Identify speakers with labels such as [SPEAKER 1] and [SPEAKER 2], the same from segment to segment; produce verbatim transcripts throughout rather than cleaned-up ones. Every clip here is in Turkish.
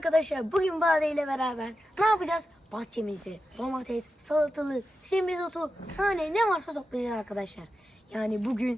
[SPEAKER 1] arkadaşlar, bugün Bade ile beraber ne yapacağız? Bahçemizde domates, salatalık, semizotu, nane ne varsa toplayacağız arkadaşlar. Yani bugün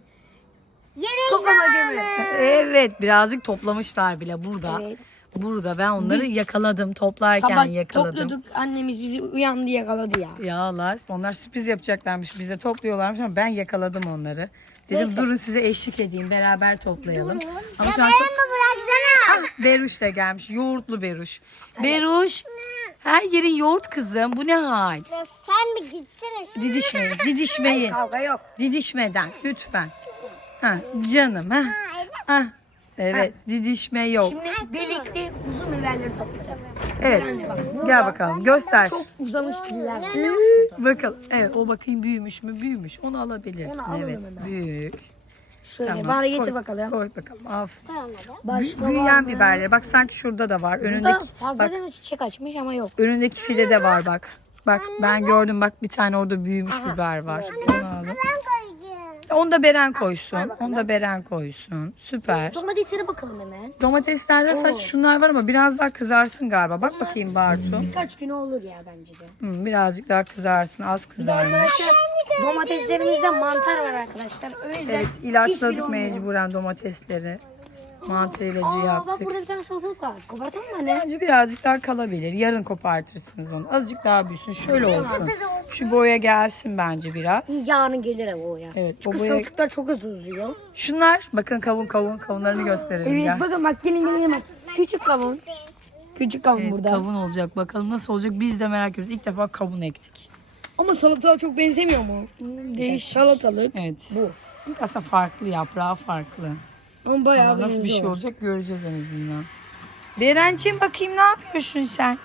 [SPEAKER 1] toplama günü.
[SPEAKER 2] Evet, birazcık toplamışlar bile burada.
[SPEAKER 1] Evet.
[SPEAKER 2] Burada ben onları
[SPEAKER 1] Biz-
[SPEAKER 2] yakaladım, toplarken
[SPEAKER 1] Sabah
[SPEAKER 2] yakaladım.
[SPEAKER 1] topladık, annemiz bizi uyandı yakaladı ya.
[SPEAKER 2] Yağlar, onlar sürpriz yapacaklarmış, bize topluyorlarmış ama ben yakaladım onları. Dedim
[SPEAKER 1] Neyse.
[SPEAKER 2] durun size eşlik edeyim, beraber toplayalım. Ama
[SPEAKER 3] Ya
[SPEAKER 2] şu an
[SPEAKER 3] benim
[SPEAKER 2] çok...
[SPEAKER 3] mi bıraksana?
[SPEAKER 2] Ah, Beruş da gelmiş, yoğurtlu Beruş. Beruş, her yerin yoğurt kızım, bu ne hal?
[SPEAKER 3] Ya sen mi gitsene şu.
[SPEAKER 2] Didişmeyin, didişmeyin.
[SPEAKER 1] Kavga yok.
[SPEAKER 2] Didişmeden lütfen. Ha, canım ha. Ha. Evet, didişme yok.
[SPEAKER 1] Şimdi birlikte uzun biberleri toplayacağız.
[SPEAKER 2] Evet.
[SPEAKER 1] Yani bak, burada
[SPEAKER 2] Gel bakalım, göster.
[SPEAKER 1] Çok uzamış biber.
[SPEAKER 2] Bakalım. Evet, o bakayım büyümüş mü? Büyümüş. Onu alabilirsin.
[SPEAKER 1] Onu alalım
[SPEAKER 2] Evet,
[SPEAKER 1] hemen.
[SPEAKER 2] büyük.
[SPEAKER 1] Şöyle
[SPEAKER 2] Tamam.
[SPEAKER 1] bana getir
[SPEAKER 2] Koy,
[SPEAKER 1] bakalım.
[SPEAKER 2] Koy bakalım. Aferin.
[SPEAKER 3] Tamam hadi.
[SPEAKER 1] Başka
[SPEAKER 2] Büyü-
[SPEAKER 1] var
[SPEAKER 2] Büyüyen
[SPEAKER 1] mı?
[SPEAKER 2] biberleri. Bak sanki şurada da var.
[SPEAKER 1] Burada
[SPEAKER 2] Önündeki bak,
[SPEAKER 1] fazladan çiçek açmış ama yok.
[SPEAKER 2] önündeki fide var bak. Bak ben gördüm bak bir tane orada büyümüş biber var. Onu alın.
[SPEAKER 3] Ben koyacağım.
[SPEAKER 2] Onu da Beren koysun. Onu da Beren koysun. Süper.
[SPEAKER 1] Domateslere bakalım hemen.
[SPEAKER 2] Domateslerde saç şunlar var ama biraz daha kızarsın galiba. Bak bakayım Bartu.
[SPEAKER 1] Birkaç gün olur ya bence de.
[SPEAKER 2] Hı, birazcık daha kızarsın. Az
[SPEAKER 1] Bir de
[SPEAKER 2] kızarmış.
[SPEAKER 1] arkadaşlar domateslerimizde mantar var arkadaşlar. O yüzden
[SPEAKER 2] Evet
[SPEAKER 1] hiçbiri
[SPEAKER 2] ilaçladık
[SPEAKER 1] olmuyor.
[SPEAKER 2] mecburen domatesleri. Mantar ilacı
[SPEAKER 1] Aa, bak
[SPEAKER 2] yaptık.
[SPEAKER 1] burada bir tane salatalık var. Kopartalım mı anne?
[SPEAKER 2] Bence birazcık daha kalabilir. Yarın kopartırsınız onu. Azıcık daha büyüsün. Şöyle olsun. Şu boya gelsin bence biraz.
[SPEAKER 1] Yarın gelir ama o ya.
[SPEAKER 2] Evet,
[SPEAKER 1] Çünkü
[SPEAKER 2] o boya-
[SPEAKER 1] salatalıklar çok hızlı uzuyor.
[SPEAKER 2] Şunlar bakın kavun kavun kavunlarını gösterelim.
[SPEAKER 1] Evet
[SPEAKER 2] Gel.
[SPEAKER 1] bakın bak gelin gelin bak. Küçük kavun. Küçük kavun
[SPEAKER 2] Evet,
[SPEAKER 1] burada.
[SPEAKER 2] kavun olacak. Bakalım nasıl olacak. Biz de merak ediyoruz. İlk defa kavun ektik.
[SPEAKER 1] Ama salatalığa çok benzemiyor mu? Değiş salatalık.
[SPEAKER 2] Evet.
[SPEAKER 1] Bu.
[SPEAKER 2] Aslında farklı. Yaprağı farklı.
[SPEAKER 1] Ama bayağı
[SPEAKER 2] Ama nasıl bir şey
[SPEAKER 1] benziyor.
[SPEAKER 2] olacak göreceğiz en azından. Berenciğim bakayım ne yapıyorsun sen?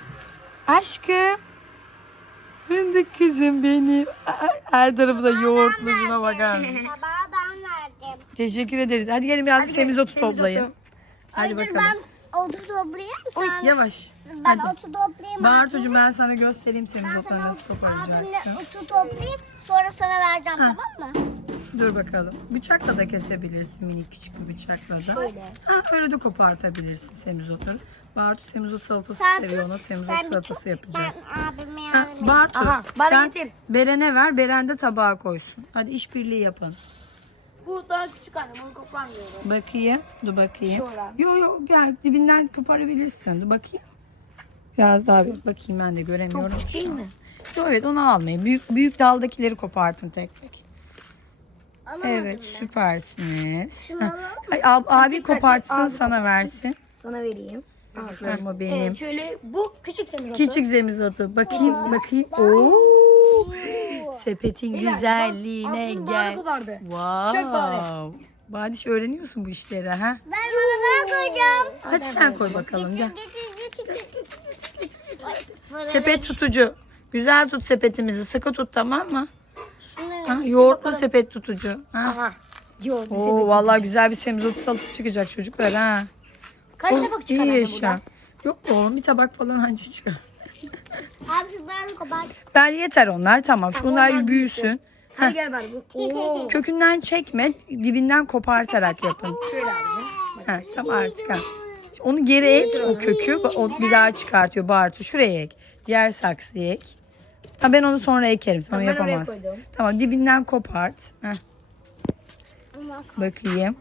[SPEAKER 2] Aşkım. Fındık kızım benim. Ay, her tarafı da yoğurtlu şuna bakar mısın?
[SPEAKER 3] Tabağı ben verdim.
[SPEAKER 2] Teşekkür ederiz. Hadi gelin biraz semizotu toplayın. Hadi
[SPEAKER 3] Dur
[SPEAKER 2] bakalım.
[SPEAKER 3] ben otu toplayayım sen.
[SPEAKER 2] Yavaş.
[SPEAKER 3] Ben
[SPEAKER 2] Hadi.
[SPEAKER 3] otu toplayayım.
[SPEAKER 2] Bartucuğum ben sana göstereyim
[SPEAKER 3] Ben
[SPEAKER 2] semizotları
[SPEAKER 3] sana
[SPEAKER 2] nasıl
[SPEAKER 3] abimle
[SPEAKER 2] koparacaksın.
[SPEAKER 3] otu toplayayım. Sonra sana vereceğim
[SPEAKER 2] Ha.
[SPEAKER 3] tamam mı?
[SPEAKER 2] Dur bakalım. Bıçakla da kesebilirsin minik küçük bir bıçakla da.
[SPEAKER 1] Şöyle.
[SPEAKER 2] Ha, öyle de kopartabilirsin semizotları. Bartu semizot salatası
[SPEAKER 3] Sen
[SPEAKER 2] seviyor,
[SPEAKER 3] tut,
[SPEAKER 2] ona semizot
[SPEAKER 3] sen bir
[SPEAKER 2] salatası
[SPEAKER 3] tut.
[SPEAKER 2] yapacağız.
[SPEAKER 3] Ben abime
[SPEAKER 2] Ha,
[SPEAKER 3] yardım edeyim.
[SPEAKER 2] Bartu
[SPEAKER 1] Aha, bana
[SPEAKER 2] sen
[SPEAKER 1] getir.
[SPEAKER 2] Beren'e ver, Beren de tabağa koysun. Hadi işbirliği yapın.
[SPEAKER 1] Bu daha küçük anne bunu koparmıyorum.
[SPEAKER 2] Bakayım, dur bakayım.
[SPEAKER 1] Şuradan.
[SPEAKER 2] Yo yo, yani dibinden koparabilirsin. Dur bakayım. Biraz daha bir bakayım, ben de göremiyorum.
[SPEAKER 1] Çok küçük değil mi?
[SPEAKER 2] Yo, evet onu almayın. Büyük büyük daldakileri kopartın tek tek.
[SPEAKER 3] Alamadım
[SPEAKER 2] Evet
[SPEAKER 3] ben.
[SPEAKER 2] süpersiniz.
[SPEAKER 3] Şunu
[SPEAKER 2] Heh.
[SPEAKER 3] alalım.
[SPEAKER 2] Ay, ab, abi
[SPEAKER 1] Dikkatli,
[SPEAKER 2] kopartsın
[SPEAKER 1] abi
[SPEAKER 2] sana versin.
[SPEAKER 1] Sana vereyim.
[SPEAKER 2] Ama benim.
[SPEAKER 1] Evet, şöyle bu küçük semizotu.
[SPEAKER 2] Küçük semizotu. Bakayım bakayım. Oo. Sepetin güzelliğine
[SPEAKER 1] Altını bana
[SPEAKER 2] gel.
[SPEAKER 1] kopardı.
[SPEAKER 2] Wow.
[SPEAKER 1] Çek bari.
[SPEAKER 2] Badiş öğreniyorsun bu işleri ha.
[SPEAKER 3] Ver bana ben koyacağım.
[SPEAKER 2] Hadi sen koy bakalım gel.
[SPEAKER 3] Getir getir getir. Ay,
[SPEAKER 2] Sepet tutucu. Güzel tut sepetimizi. Sıkı tut tamam mı?
[SPEAKER 3] Şunu
[SPEAKER 2] Ha, yoğurtlu sepet tutucu. Ha.
[SPEAKER 1] Aha. Yok, bir
[SPEAKER 2] Oo
[SPEAKER 1] sepet.
[SPEAKER 2] vallahi güzel bir semizotu salatası çıkacak çocuklar ha.
[SPEAKER 1] Kaç
[SPEAKER 2] Oh,
[SPEAKER 1] tabak çıkar
[SPEAKER 2] iyi
[SPEAKER 1] anne
[SPEAKER 2] yaşa.
[SPEAKER 1] buradan?
[SPEAKER 2] Yok be oğlum bir tabak falan anca çıkar.
[SPEAKER 3] Abi ben kopar.
[SPEAKER 2] Ben yeter onlar tamam. Şunlar
[SPEAKER 1] onlar
[SPEAKER 2] bir büyüsün.
[SPEAKER 1] Hadi gel bari. bu- Oo.
[SPEAKER 2] Kökünden çekme, dibinden kopartarak yapın.
[SPEAKER 1] Şöyle abicim.
[SPEAKER 2] Ha, tamam artık ha. Onu geri ek o kökü, o bir daha çıkartıyor Bartu. Şuraya ek. Diğer saksıya ek. Ha, ben onu sonra ekerim. Sen onu
[SPEAKER 1] Ben oraya
[SPEAKER 2] yapamazsın.
[SPEAKER 1] koydum.
[SPEAKER 2] Tamam dibinden kopart. Heh, bakayım.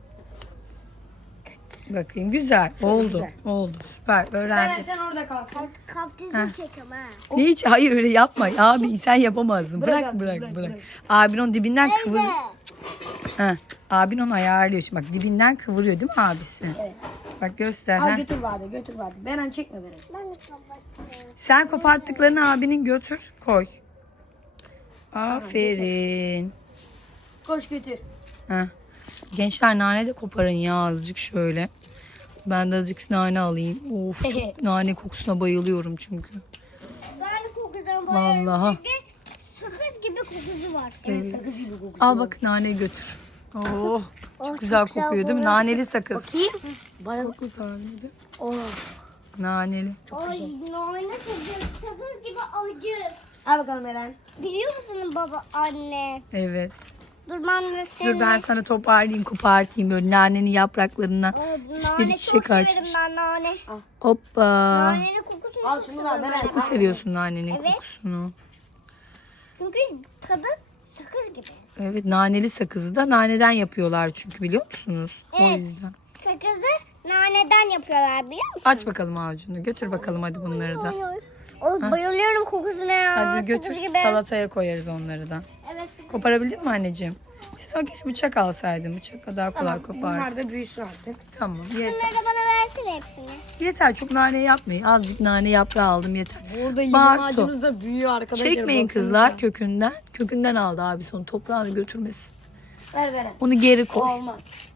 [SPEAKER 2] Bakayım güzel. oldu.
[SPEAKER 1] güzel.
[SPEAKER 2] Oldu. Süper.
[SPEAKER 1] Ben
[SPEAKER 2] Öğrendik.
[SPEAKER 1] sen orada kalsın.
[SPEAKER 3] Kaftesini çekim ha.
[SPEAKER 2] Hiç hayır öyle yapma. Abi sen yapamazsın.
[SPEAKER 1] Bırak
[SPEAKER 2] Bırak
[SPEAKER 1] abi,
[SPEAKER 2] bırak
[SPEAKER 1] bırak,
[SPEAKER 2] bırak.
[SPEAKER 1] bırak.
[SPEAKER 2] Abin onu dibinden kıvır.
[SPEAKER 3] Evet.
[SPEAKER 2] Ha, abin onu ayarlıyor. Şimdi bak dibinden kıvırıyor değil mi abisi?
[SPEAKER 1] Evet.
[SPEAKER 2] Bak göster.
[SPEAKER 1] Al
[SPEAKER 2] ha.
[SPEAKER 1] götür vardı götür vardı. Beren çekme Beren.
[SPEAKER 3] Ben de kapattım.
[SPEAKER 2] Sen koparttıklarını abinin götür koy. Aferin.
[SPEAKER 1] Koş götür.
[SPEAKER 2] Ha. Gençler nane de koparın ya azıcık şöyle. Ben de azıcık nane alayım. Of çok nane kokusuna bayılıyorum çünkü.
[SPEAKER 3] Ben kokudan bayılıyorum.
[SPEAKER 2] Vallahi.
[SPEAKER 3] Sakız gibi kokusu var.
[SPEAKER 1] Evet, sakız gibi kokusu.
[SPEAKER 2] Al bak naneyi götür. Oh
[SPEAKER 3] Oh,
[SPEAKER 2] çok güzel kokuyor değil mi?
[SPEAKER 3] kokuyor.
[SPEAKER 2] Naneli sakız.
[SPEAKER 1] Bakayım. Bana bak.
[SPEAKER 2] Naneli.
[SPEAKER 1] Oh.
[SPEAKER 2] Naneli.
[SPEAKER 3] Ay nane sakız, sakız gibi acı.
[SPEAKER 1] Al bakalım Beren.
[SPEAKER 3] Biliyor musun baba anne?
[SPEAKER 2] Evet.
[SPEAKER 3] Dur ben de seni.
[SPEAKER 2] Dur ben sana toparlayayım, kopartayım böyle nanenin yapraklarından.
[SPEAKER 3] Aa,
[SPEAKER 2] Üstleri
[SPEAKER 3] Nane
[SPEAKER 2] çiçek
[SPEAKER 3] çok
[SPEAKER 2] açmış.
[SPEAKER 3] severim ben nane.
[SPEAKER 2] Hoppa.
[SPEAKER 3] Nanenin kokusunu
[SPEAKER 1] Al
[SPEAKER 3] çok
[SPEAKER 1] şunu da,
[SPEAKER 3] severim.
[SPEAKER 1] Beren.
[SPEAKER 2] Çok mu seviyorsun nanenin
[SPEAKER 3] Evet.
[SPEAKER 2] kokusunu?
[SPEAKER 3] Çünkü tadı sakız gibi.
[SPEAKER 2] Evet, naneli sakızı da naneden yapıyorlar çünkü, biliyor musunuz? O
[SPEAKER 3] Evet.
[SPEAKER 2] yüzden.
[SPEAKER 3] Sakızı naneden yapıyorlar biliyor musun?
[SPEAKER 2] Aç bakalım avucunu. Götür bakalım hadi bunları da.
[SPEAKER 3] Oy, oy. Oy, bayılıyorum kokusuna ya.
[SPEAKER 2] Hadi götür,
[SPEAKER 3] sakız gibi.
[SPEAKER 2] salataya koyarız onları da.
[SPEAKER 3] Evet.
[SPEAKER 2] Koparabildin mi anneciğim? Sen keşke bıçak alsaydın. Bıçakla daha kolay kopar.
[SPEAKER 1] Bunlar da büyüsün artık.
[SPEAKER 2] Tamam, yeter.
[SPEAKER 3] Bunları da bana versene hepsini.
[SPEAKER 2] Yeter, çok nane yapmayın. Azıcık nane yaprağı aldım, yeter.
[SPEAKER 1] Burada limon
[SPEAKER 2] Bartu.
[SPEAKER 1] ağacımız da büyüyor arkadaşlar.
[SPEAKER 2] Çekmeyin
[SPEAKER 1] baksanıza.
[SPEAKER 2] kızlar kökünden. Kökünden aldı abi son, toprağını götürmesin.
[SPEAKER 1] Ver Beren.
[SPEAKER 2] Onu geri
[SPEAKER 1] O
[SPEAKER 2] koy.
[SPEAKER 1] olmaz.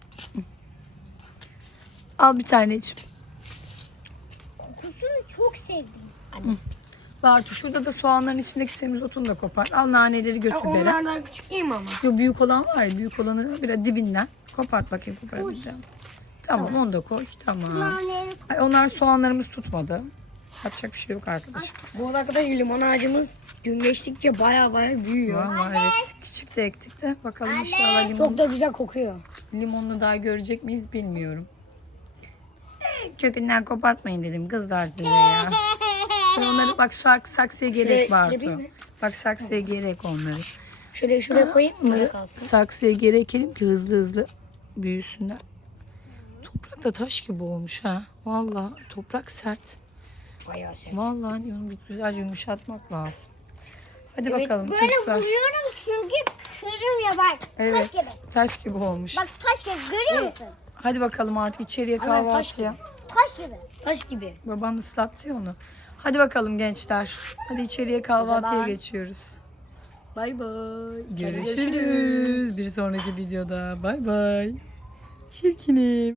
[SPEAKER 2] Al bir taneciğim.
[SPEAKER 3] Kokusunu çok sevdim.
[SPEAKER 2] Bartu, şurada da soğanların içindeki semizotunu da kopar. Al naneleri
[SPEAKER 1] Ya
[SPEAKER 2] götür Beren.
[SPEAKER 1] onlardan küçük değil mi ama?
[SPEAKER 2] Yo, büyük olan var ya, büyük olanı biraz dibinden. Kopart bakayım, koparabileceğim. Tamam, onu da koy. Tamam.
[SPEAKER 3] Nane.
[SPEAKER 2] Ay, onlar soğanlarımız tutmadı. Yapacak bir şey yok arkadaşım.
[SPEAKER 1] Bu arada arkadaşlar limon ağacımız gün geçtikçe baya baya büyüyor.
[SPEAKER 2] Var var, evet. Küçük de ektik de. Bakalım inşallah limon,
[SPEAKER 1] Çok da güzel kokuyor.
[SPEAKER 2] limonlu daha görecek miyiz bilmiyorum. Eh, Kökünden kopartmayın dedim kızlar size ya. Ben onları bak, sak, saksıya gerek
[SPEAKER 1] Şuraya
[SPEAKER 2] vardı.
[SPEAKER 1] yapayım mı?
[SPEAKER 2] Bak saksıya gerek onları.
[SPEAKER 1] Şöyle şuraya koyayım mı?
[SPEAKER 2] Bunları
[SPEAKER 1] Kalsın.
[SPEAKER 2] saksıya gerekelim ki hızlı hızlı büyüsünler. Toprak da taş gibi olmuş ha. Vallahi toprak sert.
[SPEAKER 1] Bayağı şey.
[SPEAKER 2] Vallahi hani onu bir güzelce yumuşatmak lazım. Hadi
[SPEAKER 1] Evet,
[SPEAKER 2] bakalım
[SPEAKER 3] Böyle
[SPEAKER 2] çocuklar.
[SPEAKER 3] vuruyorum çünkü kırım ya bak.
[SPEAKER 2] Evet,
[SPEAKER 3] Taş gibi.
[SPEAKER 2] taş gibi olmuş.
[SPEAKER 3] Bak taş gibi görüyor musun?
[SPEAKER 2] Hadi bakalım artık içeriye
[SPEAKER 1] Aynen, taş
[SPEAKER 2] kahvaltıya.
[SPEAKER 3] Taş gibi.
[SPEAKER 1] Taş gibi.
[SPEAKER 2] Baban ıslattı ya onu. Hadi bakalım gençler. Hadi içeriye kahvaltıya
[SPEAKER 1] zaman.
[SPEAKER 2] geçiyoruz.
[SPEAKER 1] Bay bay.
[SPEAKER 2] Görüşürüz. Bir sonraki videoda. Bay bay. Çirkinim.